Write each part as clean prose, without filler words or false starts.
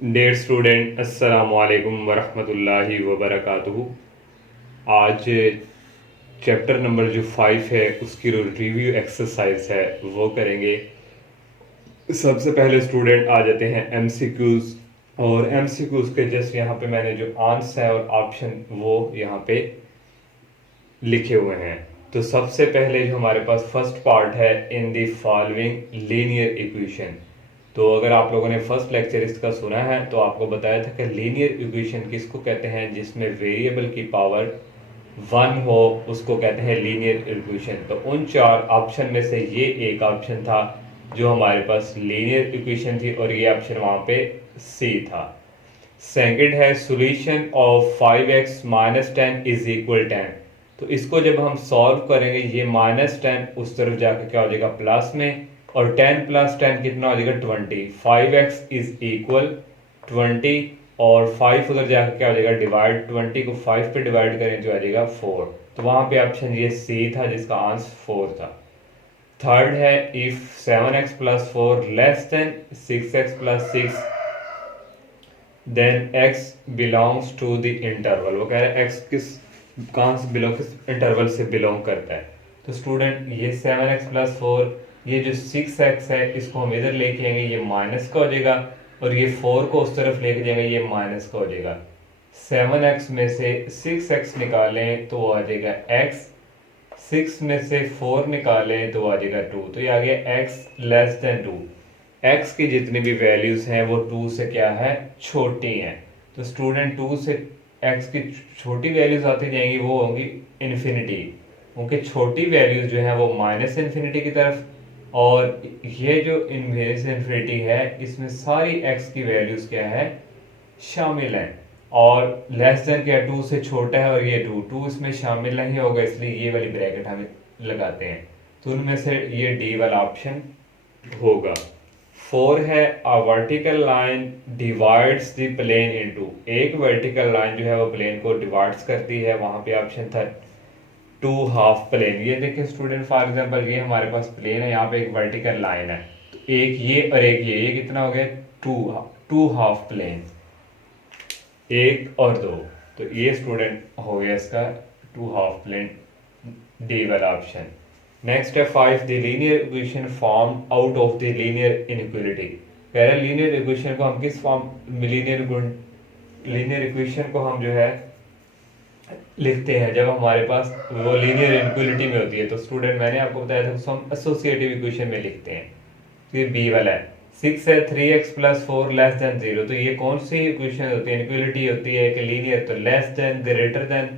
Dear student, अस्सलामु अलैकुम वरहमतुल्लाहि वबरकातुहू। आज चैप्टर नंबर जो 5 है उसकी रिव्यू एक्सरसाइज है वो करेंगे। सबसे पहले स्टूडेंट आ जाते हैं एमसीक्यूज, और एमसीक्यूज के जस्ट यहाँ पे मैंने जो आंसर है और ऑप्शन वो यहाँ पे लिखे हुए हैं। तो सबसे पहले जो हमारे पास फर्स्ट पार्ट है, in the following linear equation. तो अगर आप लोगों ने फर्स्ट लेक्चर इसका सुना है तो आपको बताया था कि लीनियर इक्वेशन किसको कहते हैं, जिसमें वेरिएबल की पावर 1 हो उसको कहते हैं लीनियर इक्वेशन। तो उन 4 ऑप्शन में से ये एक ऑप्शन था जो हमारे पास लीनियर इक्वेशन थी, और ये ऑप्शन वहां पे सी था। सेकंड है solution of 5x minus 10 is equal 10। तो इसको जब हम सॉल्व करेंगे ये -10 उस तरफ जाकर क्या हो जाएगा प्लस में, और 10 प्लस 10 कितना हो जाएगा 20। 5x इज इक्वल 20 और 5 उधर जाकर क्या हो जाएगा डिवाइड, 20 को 5 पे डिवाइड करें तो आ जाएगा 4। तो वहां पे ऑप्शन ये सी था जिसका आंसर 4 था। थर्ड है if 7x plus 4 less than 6x plus 6 then x belongs to the interval. वो कह रहे हैं x कहाँ से बिलोंग, किस इंटरवल से बिलोंग करता है। तो स्टूडेंट ये 7x प्लस 4, ये जो 6x है इसको हम इधर लेके आएंगे, ये माइनस का हो जाएगा, और ये 4 को उस तरफ लेके जाएंगे, ये माइनस का हो जाएगा। 7x में से 6x निकालें तो आ जाएगा x, 6 में से 4 निकालें तो आ जाएगा 2। तो ये आ गया x लेस देन 2। x की जितनी भी वैल्यूज हैं वो 2 से क्या है छोटी हैं। तो स्टूडेंट 2 से x की छोटी वैल्यूज आती जाएंगी वो होंगी इन्फिनिटी, क्योंकि छोटी वैल्यूज जो है वो माइनस इन्फिनिटी की तरफ, और ये जो इन्फिनिटी है इसमें सारी x की वैल्यूज क्या है शामिल हैं। और लेस देन क्या 2 से छोटा है, और ये 2 इसमें शामिल नहीं होगा, इसलिए ये वाली ब्रैकेट हम लगाते हैं। तो उनमें से ये डी वाला ऑप्शन होगा। 4 है a vertical line divides the plane into. एक वर्टिकल लाइन जो है वो प्लेन को डिवाइड्स करती है, वहां पे ऑप्शन था 2 हाफ प्लेन। ये देखिए स्टूडेंट फॉर एग्जांपल ये हमारे पास प्लेन है, यहाँ पे एक वर्टिकल लाइन है, तो एक ये और एक ये कितना हो गया 2 हाफ प्लेन, 1 और 2। तो ये स्टूडेंट हो गया इसका 2 हाफ प्लेन, डी वाला ऑप्शन। नेक्स्ट है 5 the linear equation form out of the linear inequality. कह रहे हैं लीनियर इक्वेशन को हम किस फॉर्म, लीनियर इक्वेशन को हम जो है लिखते हैं जब हमारे पास वो लीनियर इनइक्वालिटी में होती है। तो स्टूडेंट मैंने आपको बताया था उसको हम एसोसिएटिव इक्वेशन में लिखते हैं। तो ये बी वाला है। 6 है 3x प्लस 4 लेस देन 0। तो ये कौन सी इक्वेशन होती है, इनइक्वालिटी होती है कि लीनियर। तो लेस देन ग्रेटर देन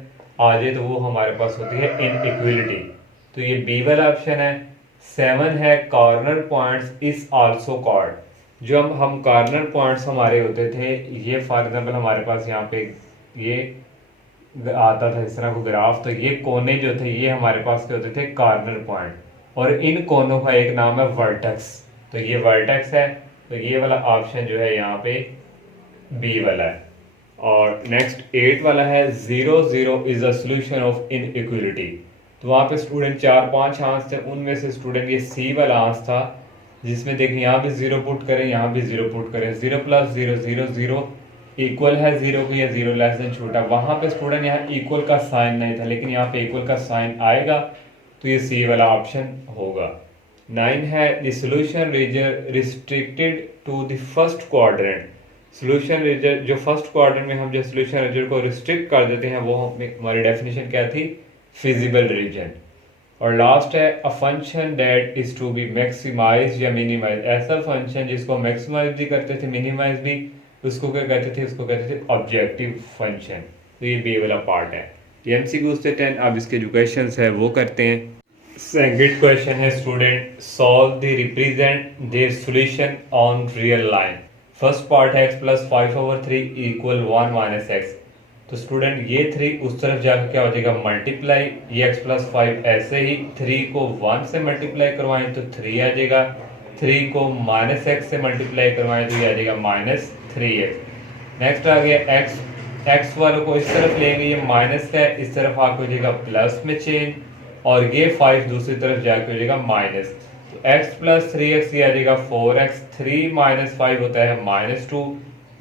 आ जाए तो वो हमारे पास होती है इनइक्वालिटी। तो ये बी वाला ऑप्शन है। 7 है corner points is also called. जो हम कॉर्नर पॉइंट्स हमारे होते थे, ये फॉर एग्जांपल हमारे पास यहाँ पे ये आता था इस तरह को ग्राफ, तो ये कोने जो थे ये हमारे पास के होते थे कॉर्नर पॉइंट, और इन कोनों का एक नाम है वर्टेक्स। तो ये वर्टेक्स है, तो ये वाला ऑप्शन जो है यहाँ पे बी वाला है। और नेक्स्ट 8 वाला है 0 0 is a solution of inequality. तो वहाँ पे स्टूडेंट 4-5 आंसर थे, उनमें से स्टूडेंट ये सी वाला आंसर था, जिसमें देखिए यहाँ भी 0 पुट करें, यहाँ भी 0 पुट करें, 0 प्लस 0 0 0 इक्वल है 0 को, या 0 लेस देन छोटा। वहां पे स्टूडेंट यहाँ इक्वल का साइन नहीं था, लेकिन यहाँ पे इक्वल का साइन आएगा, तो ये सी वाला ऑप्शन होगा। 9 है the solution region restricted to the first quadrant. Solution region जो फर्स्ट क्वाड्रेंट में हम जो सॉल्यूशन रीजन को रिस्ट्रिक्ट कर देते हैं वो हमारी डेफिनेशन क्या थी, फिजिबल रीजन। और लास्ट है a function that is to be maximize या मिनिमाइज। ऐसा फंक्शन जिसको मैक्सिमाइज भी करते थे मिनिमाइज भी, उसको क्या कहते थे, उसको कहते थे ऑब्जेक्टिव फंक्शन। तो ये बी वाला पार्ट है। ये एमसीक्यू से 10। अब इसके जो क्वेश्चंस है वो करते हैं। सेकंड क्वेश्चन है student solve the represent their solution on real line. First part है x plus 5/3 equal 1 minus x. तो स्टूडेंट ये 3 उस तरफ जाकर क्या हो जाएगा मल्टीप्लाई, ये x प्लस 5 ऐसे ही 3 को 1 से मल्टीप्लाई करवाएं तो 3 आ जाएगा, 3 को माइनस एक्स से मल्टीप्लाई करवाएं तो ये आ जाएगा माइनस 3x। नेक्स्ट आ गया x वालों को इस तरफ लेंगे, ये माइनस का है, इस तरफ आके हो जाएगा प्लस में चेंज, और ये 5 दूसरी तरफ जाके हो जाएगा माइनस। तो x प्लस 3x ये आ जाएगा 4x, 3 माइनस 5 होता है -2,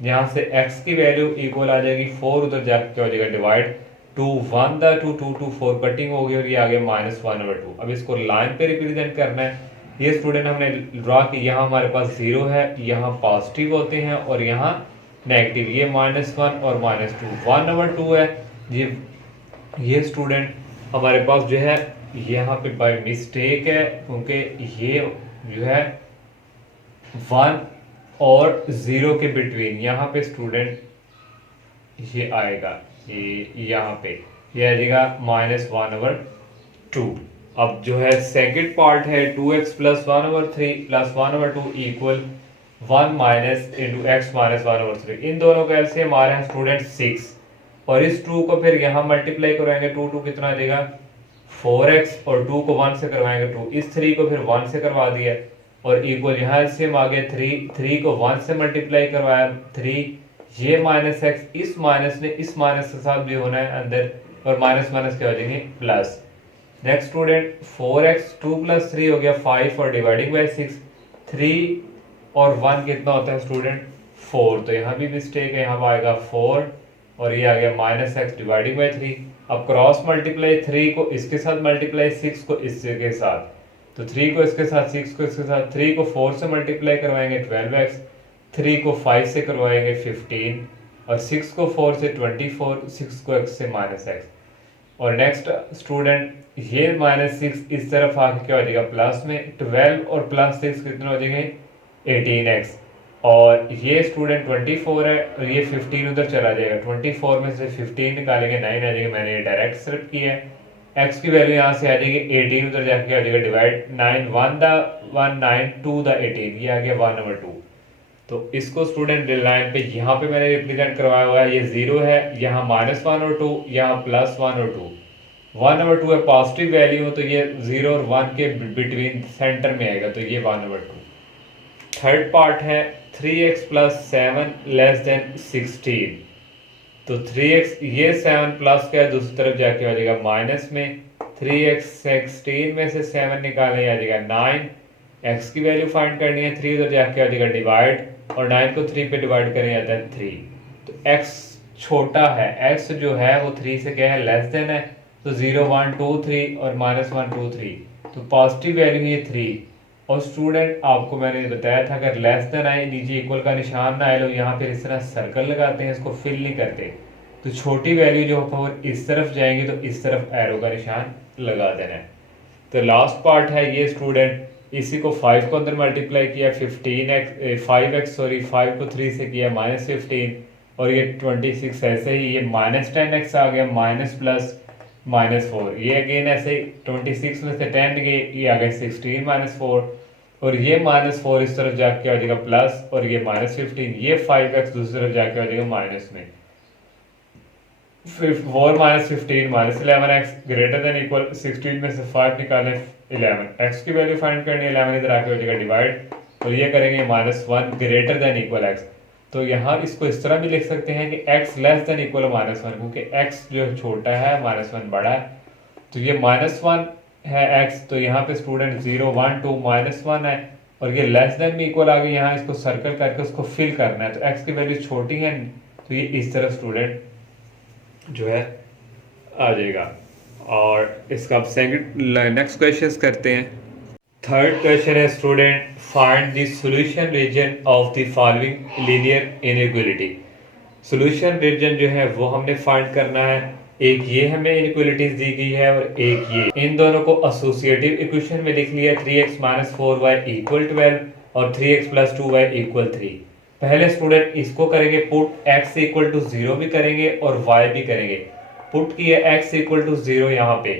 यहाँ से x की वैल्यू इक्वल आ जाएगी 4, उधर जाकर क्या हो जाएगा डिवाइड 2 1 द 2 2 2 4 कटिंग होगी और ये आगे -1/2। अब इसको लाइन पे रिप्रेजेंट करना है। ये स्टूडेंट हमने ड्रॉ की, यहाँ हमारे पास 0 है, यहाँ पॉजिटिव होते हैं और यहाँ नेगेटिव, ये -1 और -2 1/2 है। ये स्टूडेंट हमारे पास जो है यहाँ पे बाय मिस्टेक है, क्योंकि ये जो है 1 और 0 के बिटवीन यहाँ पे स्टूडेंट ये आएगा, ये यहाँ पे ये आ जाएगा -1/2। अब जो है सेकंड पार्ट है 2x + 1/3 + 1/2 equal 1 minus into x minus 1/3। इन दोनों का एलसीएम आ रहा है स्टूडेंट 6 और इस 2 को फिर यहाँ मल्टीप्लाई कराएंगे, 2 2 कितना आ जाएगा 4x और 2 को 1 से करवाएंगे 2, इस 3 को फिर 1 से करवा दिया और इक्वल यहाँ एलसीएम आ गया 3 को 1 से मल्टीप्लाई करवाया 3, ये -x, इस माइनस ने इस माइनस के साथ भी होना है अंदर और माइनस माइनस क्या हो जाएंगे प्लस। नेक्स्ट स्टूडेंट 4x 2 + 3 हो गया 5 और डिवाइडिंग बाय 6, 3 और 1 कितना होता है स्टूडेंट 4, तो यहाँ भी मिस्टेक है, यहाँ आएगा 4 और ये आ गया -x डिवाइडिंग बाय 3। अब क्रॉस मल्टीप्लाई 3 को इसके साथ मल्टीप्लाई 6 को इसके साथ, तो 3 को इसके साथ 6 को इसके साथ, 3 को 4 से मल्टीप्लाई करवाएंगे 12x, 3 को 5 से करवाएंगे 15 और 6 को 4 से 24, 6 को x से -x। और नेक्स्ट स्टूडेंट ये -6 इस तरफ आके क्या हो जाएगा प्लस में 12 और +6 कितने हो जाएंगे 18x और ये स्टूडेंट 24 है और ये 15 उधर चला जाएगा, 24 में से 15 निकालेंगे 9 आ जाएगा, मैंने ये डायरेक्ट सिलेक्ट किया है। x की वैल्यू यहाँ से आ जाएगी 18, उधर जाके आ जाएगा डिवाइड 9 1 द 1 9 2 द 18, ये आ गया 1/2। तो इसको स्टूडेंट लाइन पे यहाँ पे मैंने रिप्रेजेंट करवाया हुआ है, ये 0 है, यहाँ -1 और 2, यहाँ +1 और 2, 1/2 है पॉजिटिव वैल्यू, तो ये 0 और 1 के बिटवीन सेंटर में आएगा, तो ये 1/2। थर्ड पार्ट है 3x + 7 < 16, तो 3x ये 7 प्लस का है, दूसरी तरफ जाके आ जाएगा माइनस में, 3x 16 में से 7 निकाले आ जाएगा 9, x की वैल्यू फाइंड करनी है, 3 उधर जाके आ जाएगा डिवाइड और 9 को 3 पे डिवाइड करें जाता है 3, तो x छोटा है, x जो है वो 3 से क्या है लेस देन है, तो 0 1 2 3 और -1 2 3, तो पॉजिटिव वैल्यू ये 3। और स्टूडेंट आपको मैंने बताया था अगर लेस देन आए नीचे इक्वल का निशान ना आए, लोग यहाँ पे इस तरह सर्कल लगाते हैं, इसको फिल नहीं करते, तो छोटी वैल्यू जो पावर इस तरफ जाएंगी तो इस तरफ एरो का निशान लगा देना है। तो लास्ट पार्ट है ये स्टूडेंट, इसी को 5 को अंदर मल्टीप्लाई किया 5x को 3 से किया -15 और ये 26 ऐसे ही, ये -10x आ गया माइनस प्लस -4, ये अगेन ऐसे 26 में से 10 गए, ये आ गया 16 -4 और ये -4 इस तरफ जाके आ जाएगा प्लस और ये -15, ये 5x दूसरी तरफ जाके आ जाएगा माइनस में, 4 -15 -11x ग्रेटर देन इक्वल 16 में से 5 निकालें 11, x की वैल्यू फाइंड करनी है 11 इधर आके हो जाएगा डिवाइड और ये करेंगे -1 ग्रेटर देन इक्वल x। तो यहाँ इसको इस तरह भी लिख सकते हैं कि x लेस देन इक्वल -1, क्योंकि x जो छोटा है -1 बड़ा है, तो ये -1 है x, तो यहाँ पे स्टूडेंट 0 1 2 -1 है और ये लेस देन में इक्वल आ गया, यहाँ इसको सर्कल करके उसको फिल करना है, तो x की वैल्यू छोटी है तो ये इस तरफ स्टूडेंट जो है आ जाएगा। और इसका अब सेकंड नेक्स्ट क्वेश्चन करते हैं। थर्ड क्वेश्चन है student find the solution region of the following linear inequality. Solution region जो है वो हमने फाइंड करना है, एक ये हमें इनइक्वालिटीज दी गई है और एक ये, इन दोनों को एसोसिएटिव इक्वेशन में लिख लिया 3x - 4y = 12 और 3x + 2y = 3। पहले स्टूडेंट इसको करेंगे पुट x = 0 भी करेंगे और y भी करेंगे। पुट किया x = 0 यहाँ पे,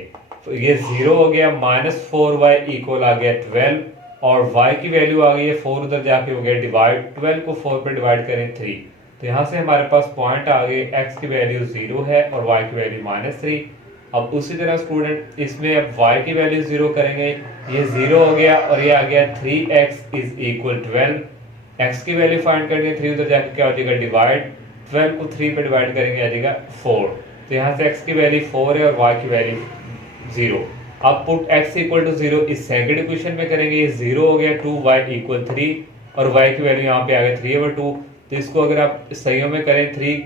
तो ये 0 हो गया, -4y = आ गया 12 और y की वैल्यू आ गई है 4, उधर जाके हो गया डिवाइड, 12 को 4 पे डिवाइड करें 3, तो यहाँ से हमारे पास पॉइंट आ गए, x की वैल्यू 0 है और y की वैल्यू -3। अब उसी तरह स्टूडेंट इसमें अब y की वैल्यू 0 करेंगे, ये 0 हो गया और ये आ गया 3x = 12, x की वैल्यू फाइंड करनी है, 3 उधर जाके क्या हो जाएगा डिवाइड, 12 को 3 पे डिवाइड करेंगे आ जाएगा 4, तो यहाँ से x की वैल्यू 4 है और y की वैल्यू 0। अब पुट x = 0 इस सेकंड इक्वेशन में करेंगे, ये 0 हो गया, 2y = 3 और y की वैल्यू यहाँ पे आ गया 3/2, तो इसको अगर आप सहीयों में करें 3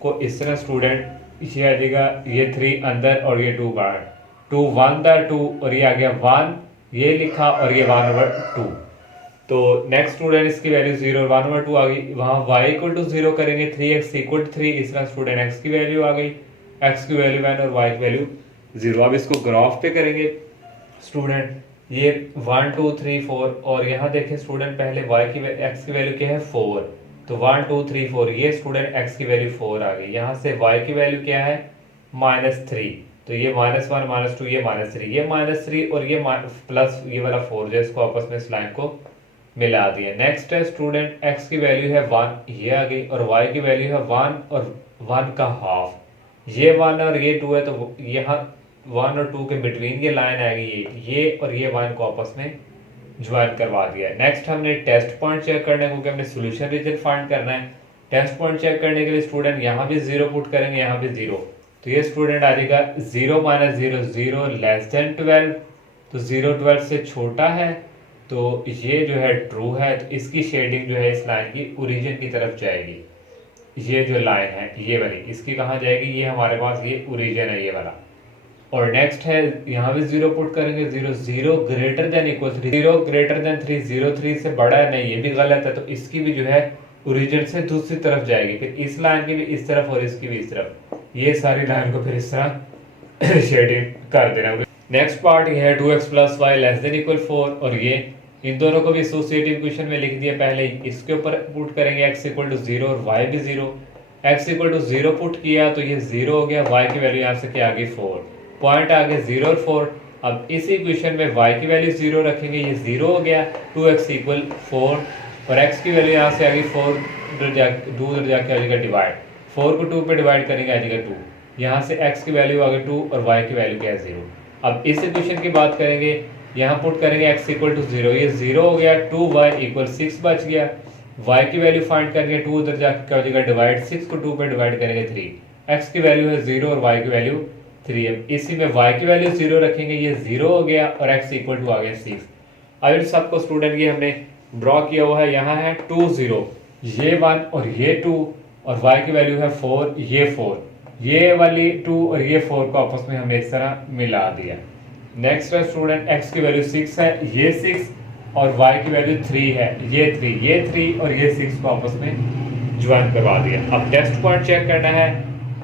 को इस तरह स्टूडेंट ये आ जाएगा, ये 3 अंदर और ये 2 बाहर, 2 1 था 2 और ये आ गया 1 ये लिखा और ये 1/2। तो नेक्स्ट स्टूडेंट इसकी वैल्यू 0 और 1/2 आ गई। वहाँ y इक्वल टू 0 करेंगे 3x इक्वल टू 3, इस तरह स्टूडेंट x की वैल्यू आ गई, x की वैल्यू 1 और y की वैल्यू 0। अब इसको ग्राफ पे करेंगे स्टूडेंट, ये 1 2 3 4 और यहाँ देखें स्टूडेंट पहले x की वैल्यू क्या है 4, तो 1 2 3 4 ये स्टूडेंट x की वैल्यू 4 आ गई। यहाँ से y की वैल्यू क्या है -3, तो ये -1 -2 ये -3 ये -3 और ये प्लस ये वाला 4 जो इसको आपस में इस लाइन को मिला दिया। नेक्स्ट है स्टूडेंट x की वैल्यू है 1 ये आ गई और y की वैल्यू है 1 और 1 का हाफ, ये 1 और ये 2 है तो यहाँ 1 और 2 के बिटवीन ये लाइन आएगी, ये और ये 1 को आपस में ज्वाइन करवा दिया। नेक्स्ट हमने टेस्ट पॉइंट चेक करना है क्योंकि हमने सोल्यूशन रीजन फाइंड करना है। टेस्ट पॉइंट चेक करने के लिए स्टूडेंट यहाँ भी 0 पुट करेंगे, यहाँ भी 0, तो ये स्टूडेंट आ जाएगा 0 - 0 0 लेस देन 12, तो 0 12 से छोटा है तो ये जो है ट्रू है, तो इसकी शेडिंग जो है इस लाइन की ओरिजिन की तरफ जाएगी। ये जो लाइन है ये वाली इसकी कहाँ जाएगी, ये हमारे पास ये ओरिजिन है ये वाला। और नेक्स्ट है यहाँ भी 0 पुट करेंगे, 0 0 greater than equal 3, 0 greater than 3, 0 3 से बड़ा है नहीं, ये भी गलत है, तो इसकी भी जो है ओरिजिन से दूसरी तरफ जाएगी, फिर इस लाइन की भी इस तरफ और इसकी भी इस तरफ, ये सारी लाइन को फिर इस तरह शेडिंग कर देना। नेक्स्ट पार्ट ये है 2x + y less than equal 4 और ये इन दोनों को भी एसोसिएटिव इक्वेशन में लिख दिया पहले ही। इसके ऊपर पुट करेंगे x इक्वल टू 0 और y भी 0, x इक्वल टू 0 पुट किया तो ये 0 हो गया, y की वैल्यू यहाँ से क्या आ गई 4, पॉइंट आ गए 0 और 4। अब इस इक्वेशन में y की वैल्यू 0 रखेंगे, ये 0 हो गया, 2x इक्वल 4 और x की वैल्यू यहाँ से आ गई 4, उधर जाके आ जाएगा डिवाइड, 4 को 2 पे डिवाइड करेंगे आ जाएगा 2, यहाँ से x की वैल्यू आ गई 2 और y की वैल्यू क्या है 0। अब इस इक्वेशन की बात करेंगे, यहाँ पुट करेंगे x इक्वल टू 0, ये 0 हो गया, 2y इक्वल 6 बच गया, y की वैल्यू फाइंड करेंगे 2 उधर जाके क्या हो जाएगा डिवाइड, 6 को 2 पे डिवाइड करेंगे 3, x की वैल्यू है 0 और y की वैल्यू 3 है। इसी में y की वैल्यू 0 रखेंगे, ये 0 हो गया और x इक्वल टू आ गया 6। अब इन सबको स्टूडेंट ये हमने ड्रॉ किया हुआ है, यहाँ है 2 0 ये 1 और ये 2 और y की वैल्यू है 4 ये 4, ये वाली 2 और ये 4 को आपस में हमने इस तरह मिला दिया। नेक्स्ट है स्टूडेंट x की वैल्यू 6 है, ये 6 और y की वैल्यू 3 है, ये 3 ये 3 और ये 6 को आपस में ज्वाइन करवा दिया। अब टेस्ट पॉइंट चेक करना है,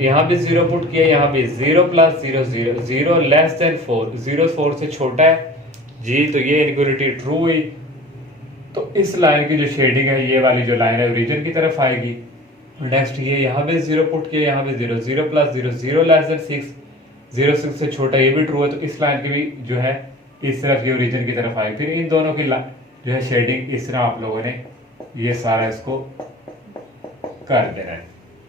यहाँ भी 0 पुट किया, यहाँ भी 0 + 0 0 0 लेस देन 4, 0 4 से छोटा है जी, तो ये इनइक्वालिटी ट्रू हुई। तो इस लाइन की जो शेडिंग है ये वाली जो लाइन है ओरिजिन की तरफ आएगी। नेक्स्ट ये यहाँ भी 0 पुट किया, यहाँ भी 0 0 + 0 0 लेस देन 6, 0 6 से छोटा, ये भी ट्रू है, तो इस लाइन की भी जो है इस तरफ ये ओरिजिन की तरफ आएगी। फिर इन दोनों की जो है शेडिंग इस तरह आप लोगों ने ये सारा इसको कर देना है।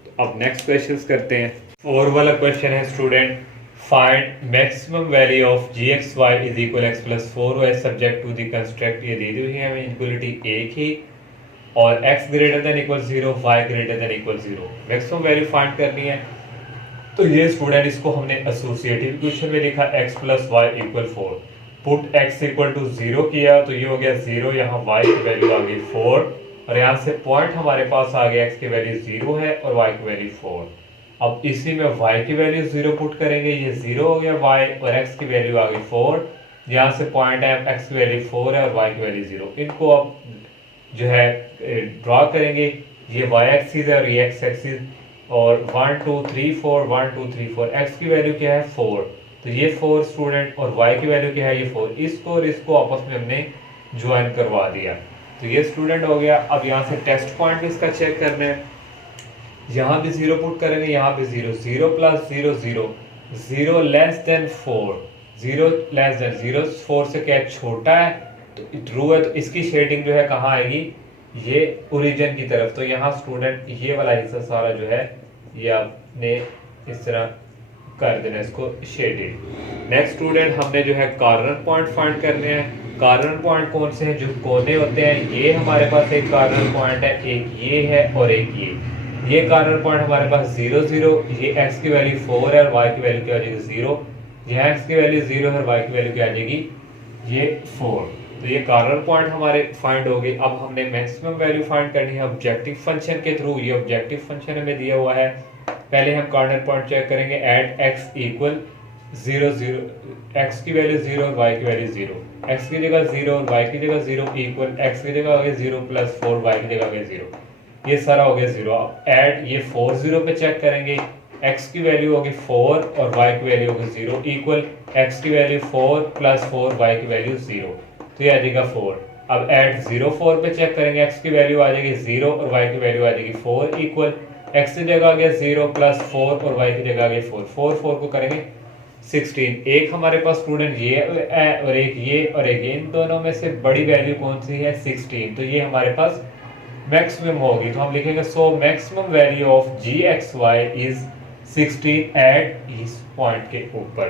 तो अब नेक्स्ट क्वेश्चंस करते हैं। और वाला क्वेश्चन है student, find maximum value of gxy is equal x + 4y subject to the construct, ये दी हुई है हमें इक्वलिटी एक ही, और x greater than equal 0 y greater than equal 0, maximum value find करनी है। तो ये स्टूडेंट इसको हमने एसोसिएटिव इक्वेशन में लिखा x + y equal 4, put x equal to 0 किया तो ये हो गया 0, यहाँ y की वैल्यू आ गई 4 और यहाँ से पॉइंट हमारे पास आ गया, x की वैल्यू 0 है और y की वैल्यू 4। अब इसी में y की वैल्यू 0 पुट करेंगे, ये 0 हो गया y और x की वैल्यू आ गई 4, यहाँ से पॉइंट है x की वैल्यू 4 है और y की वैल्यू 0। इनको अब जो है ड्रॉ करेंगे, ये y एक्सिस है और ये x एक्सिस, और 1 2 3 4 1 2 3 4, x की वैल्यू क्या है 4, तो ये 4 स्टूडेंट और y की वैल्यू क्या है ये 4, इसको और इसको आपस में हमने ज्वाइन करवा दिया, तो ये स्टूडेंट हो गया। अब यहाँ से टेस्ट पॉइंट इसका चेक करना है, यहाँ भी 0 पुट करेंगे, यहाँ भी 0 0 + 0 0 0 लेस देन 4, 0 लेस देन 0 4 से क्या छोटा है तो ट्रू है, तो इसकी शेडिंग जो है कहाँ आएगी, ये ओरिजिन की तरफ। तो यहाँ स्टूडेंट ये वाला हिस्सा सारा जो है ये आपने इस तरह कर देना इसको शेडेड। नेक्स्ट स्टूडेंट हमने जो है कॉर्नर पॉइंट फाइंड करने हैं। कॉर्नर पॉइंट कौन से हैं, जो कोने होते हैं, ये हमारे पास एक कॉर्नर पॉइंट है, एक ये है और एक ये कॉर्नर पॉइंट हमारे पास 0 0, ये x की वैल्यू 4 है और y की वैल्यू क्या आ जाएगी 0, यहाँ x की वैल्यू 0 है और y की वैल्यू क्या आ जाएगी ये 4। तो ये कॉर्नर पॉइंट हमारे फाइंड हो गए। अब हमने मैक्सिमम वैल्यू फाइंड करनी है ऑब्जेक्टिव फंक्शन के थ्रू। ये ऑब्जेक्टिव फंक्शन हमें दिया हुआ है। पहले हम कॉर्नर पॉइंट चेक करेंगे एट एक्स इक्वल 0 0, एक्स की वैल्यू 0 और वाई की वैल्यू 0, एक्स की जगह 0 और वाई की जगह 0 इक्वल एक्स की जगह हो गया 0 प्लस 4 वाई की जगह हो गया 0, ये सारा हो गया 0। अब ऐड ये 4 0 पे चेक करेंगे, x की वैल्यू होगी 4 और y की वैल्यू होगी 0 इक्वल x की वैल्यू 4 प्लस 4 y की वैल्यू 0, तो ये आ जाएगा 4। अब ऐड 0 4 पे चेक करेंगे, x की वैल्यू आ जाएगी 0 और y की वैल्यू आ जाएगी 4 इक्वल x की जगह आ गया 0 प्लस 4 और y की जगह आ गई 4, 4 4 को करेंगे 16। एक हमारे पास स्टूडेंट ये है और एक ये और एक ये, इन दोनों में से बड़ी वैल्यू कौन सी है 16, तो ये हमारे पास मैक्सिमम होगी। तो हम लिखेंगे so maximum value of G X Y is 16 at इस पॉइंट के ऊपर।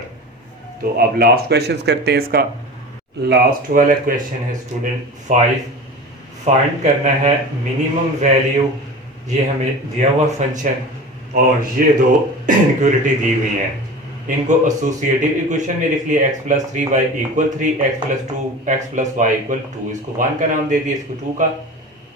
तो अब लास्ट क्वेश्चन करते हैं इसका। लास्ट वाला क्वेश्चन है स्टूडेंट 5, फाइंड करना है मिनिमम वैल्यू। ये हमें दिया हुआ फंक्शन और ये दो इनक्यूरिटी दी हुई है, इनको एसोसिएटिव इक्वेशन में लिख लिया x plus 3y equal 3, x plus 2 x plus Y equal 2, इसको 1 का नाम दे दिया, इसको 2 का।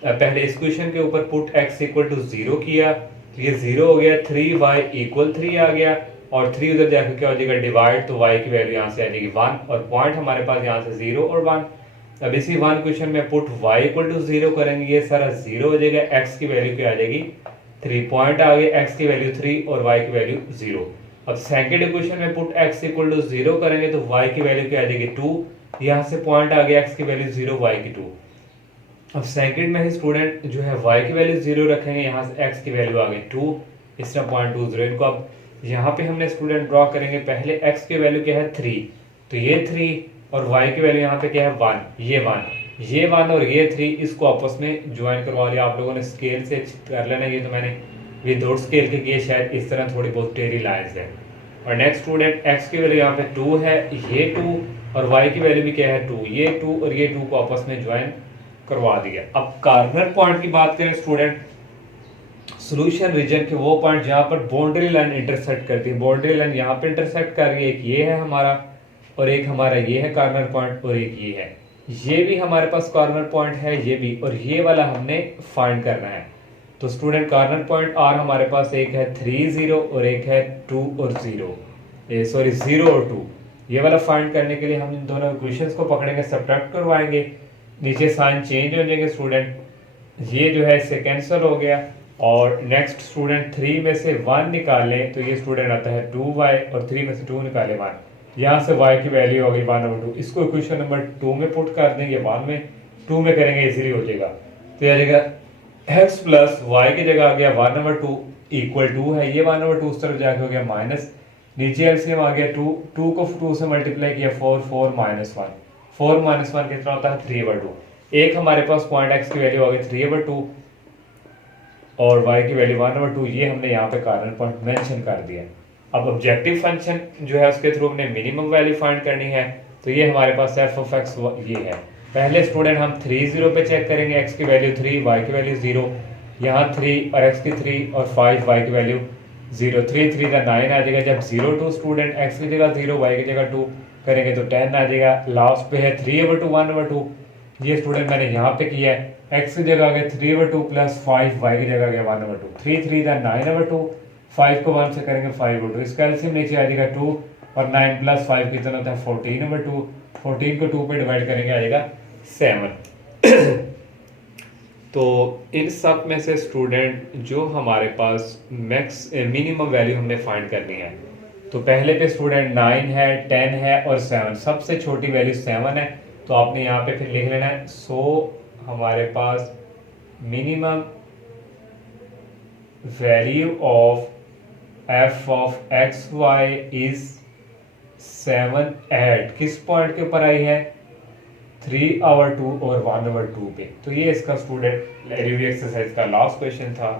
पहले इस क्वेश्चन के ऊपर पुट x इक्वल टू 0 किया, तो ये 0 हो गया, 3y इक्वल 3 आ गया और 3 उधर जाकर क्या हो जाएगा डिवाइड, तो y की वैल्यू यहाँ से आ जाएगी 1 और पॉइंट हमारे पास यहाँ से 0 और 1। अब इसी 1 क्वेश्चन में पुट y इक्वल टू 0 करेंगे, ये सारा 0 हो जाएगा, x की वैल्यू क्या आ जाएगी 3, पॉइंट आ गया, x की वैल्यू 3 और y की वैल्यू 0। अब सेकंड इक्वेशन में पुट x इक्वल टू 0 करेंगे तो y की वैल्यू क्या आ जाएगी 2, यहाँ से पॉइंट आ गया x की वैल्यू 0 y की 2। अब सेकंड में ही स्टूडेंट जो है y की वैल्यू 0 रखेंगे, यहाँ से x की वैल्यू आ गई 2, इस तरह 0.20। इनको अब यहाँ पे हमने स्टूडेंट ड्रॉ करेंगे, पहले x की वैल्यू क्या है 3, तो ये 3 और y की वैल्यू यहाँ पे क्या है 1, ये 1 और ये 3, इसको आपस में ज्वाइन करवा लिया। आप लोगों ने स्केल से कर लेना, ये तो मैंने विदाउट स्केल के किए, शायद इस तरह थोड़ी बहुत टेढ़ी लाइंस है। और नेक्स्ट स्टूडेंट x की वैल्यू यहाँ पे 2 है, ये 2 और y की वैल्यू भी क्या है 2, ये 2 और ये 2 को आपस में ज्वाइन करवा दिया। अब कॉर्नर पॉइंट की बात करें स्टूडेंट, सॉल्यूशन रीजन के वो पॉइंट जहां पर बाउंड्री लाइन इंटरसेक्ट करती है, बाउंड्री लाइन यहाँ पे इंटरसेक्ट कर रही है, एक ये है हमारा और एक हमारा ये है कॉर्नर पॉइंट और एक ये है, ये भी हमारे पास कॉर्नर पॉइंट है, ये भी, और ये वाला हमने फाइंड करना है। तो स्टूडेंट कॉर्नर पॉइंट आर हमारे पास एक है 3 0 और एक है 2 और 0, 0 और 2। ये वाला फाइंड करने के लिए हम इन दोनों इक्वेशंस को पकड़ेंगे, सब्ट्रैक्ट करवाएंगे, नीचे साइन चेंज हो जाएंगे स्टूडेंट, ये जो है इससे कैंसिल हो गया। और नेक्स्ट स्टूडेंट 3 में से 1 निकालें तो ये स्टूडेंट आता है 2y और 3 में से 2 निकाले 1, यहाँ से y की वैल्यू हो गई 1/2, इसको इक्वेशन नंबर 2 में पुट कर देंगे, 1 में 2 में करेंगे इजीली हो जाएगा। तो ये आ जाएगा x प्लस वाई की जगह आ गया 1/2 इक्वल 2 है, ये 1/2 उस तरफ जाके हो गया माइनस, नीचे एलसीएम आ गया 2 को 2 से मल्टीप्लाई किया 4 4 -1, 4 -1 कितना होता है 3/2। एक हमारे पास पॉइंट x की वैल्यू आ गई 3/2 और y की वैल्यू 1/2, ये हमने यहाँ पे कॉर्नर पॉइंट मेंशन कर दिया। अब ऑब्जेक्टिव फंक्शन जो है उसके थ्रू हमने मिनिमम वैल्यू फाइंड करनी है, तो ये हमारे पास f ऑफ x ये है। पहले स्टूडेंट हम 3 0 पे चेक करेंगे, x की वैल्यू 3 y की वैल्यू 0, यहाँ 3 और x की 3 और 5 y की वैल्यू 0, 3 3 का 9 आ जाएगा। जब 0 2 स्टूडेंट x की जगह 0 y की जगह 2 करेंगे तो 10 आ जाएगा। लास्ट पे है 3/2 1/2, ये स्टूडेंट मैंने यहाँ पे किया है, x की जगह आ गया 3/2 प्लस 5 y की जगह आ गया 1/2, 3 3 का 9/2, 5 को 1 से करेंगे 5/2, इसका एलसीएम नीचे आ जाएगा 2 और 9 प्लस 5 कितना होता है 14/2, 14 को 2 पे डिवाइड करेंगे आ जाएगा 7। तो इन सब में से स्टूडेंट जो हमारे पास मिनिमम वैल्यू हमने फाइंड करनी है, तो पहले पे स्टूडेंट 9 है 10 है और 7, सबसे छोटी वैल्यू 7 है, तो आपने यहाँ पे फिर लिख लेना है सो हमारे पास minimum value of f of x Y is 7 at किस पॉइंट के ऊपर आई है 3/2 और 1/2 पे। तो ये इसका स्टूडेंट रिव्यू एक्सरसाइज का लास्ट क्वेश्चन था।